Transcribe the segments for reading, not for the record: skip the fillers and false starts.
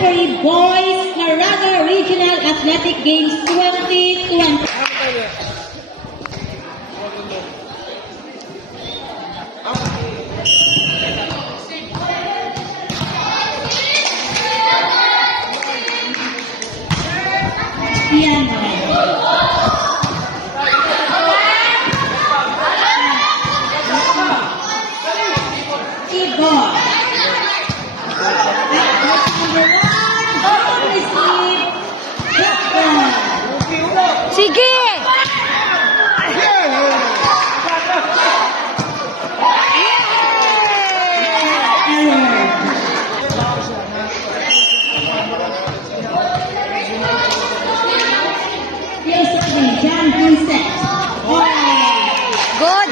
referee, Boys Caraga Regional Athletic Games 2020. Sige! Good!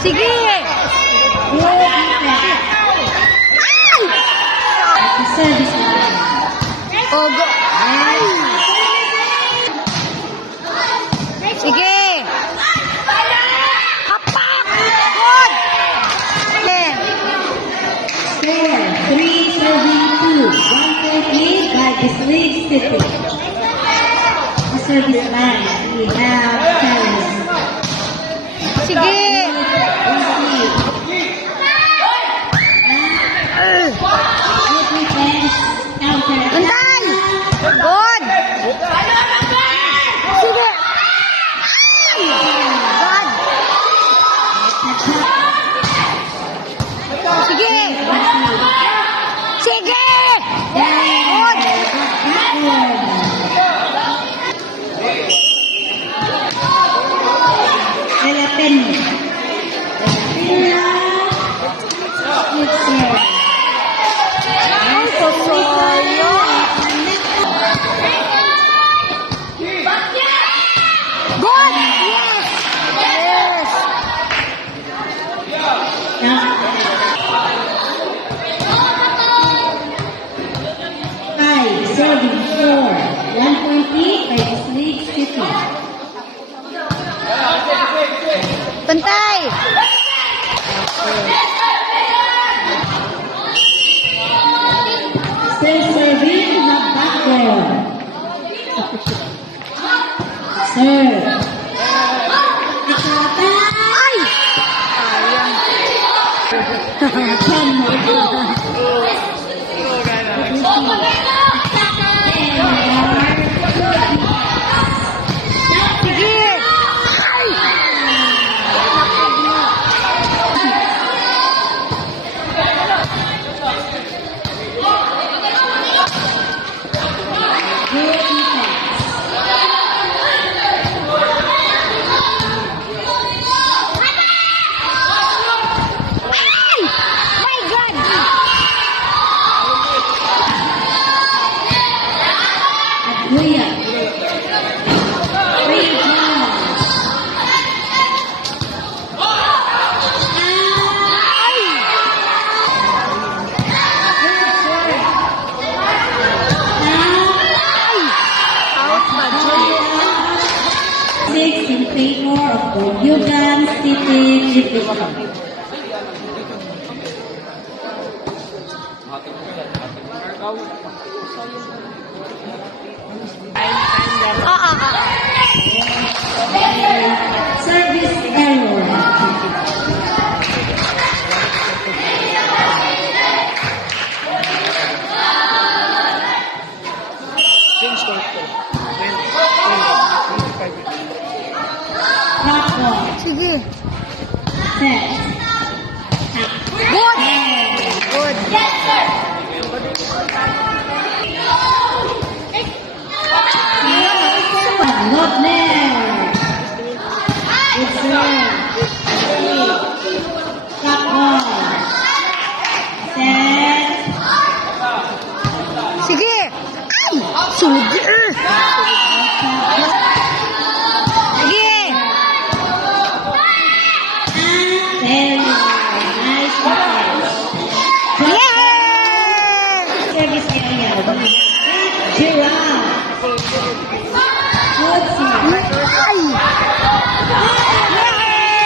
Sige! Oh, go! Sige! Kapak! Good! Score 3-2. 1 point lead by Islig City. The service line, we have Paris. Sige! Bantay! Good! Sige! God! Sige! Sige! Good! Ang sasayo! Good! Yes! Yes! 5, serving 4. 1 point lead by Islig City. Bantay! Still serving the backboard. Serve. Ay! Sige! Ay! Ay! My God! William. 3 points. Ay! Ay! Out ba, Joy? 6 in favor of Bogyugan City Division. Service error. Top ball. Sige. Set. Good! Good. Not there. Good serve. Top ball. Set. Sige! Ay! Sugi! Sige! Very nice defense. Yeah! Service area. Giraffe. Good serve. Ay! Yeah!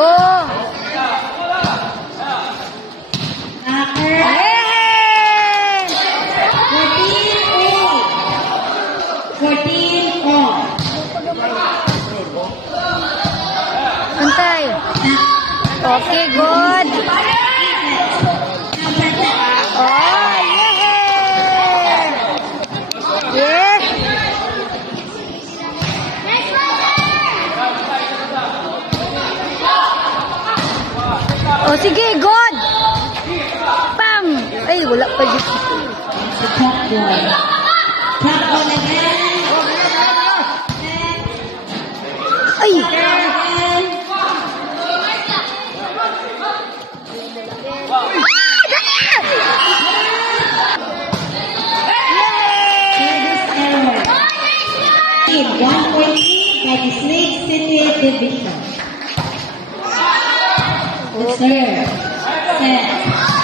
Go! Acker. Yay! 14 all. Antay. Okay, good. Oh, yeah! Yeah! Oh, sige, good! Pang! Ay, wala pa dito. The top ball. Top ball again. Ay! Again. Service error. In 1 point lead by the Snake City Division. The serve. Set.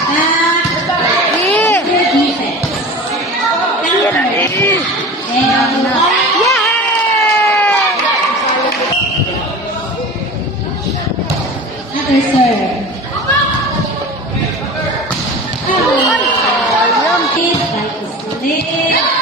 Back. Yeah! Good defense. Counter. And Yeah! another serve. Out. Lead by the Snake.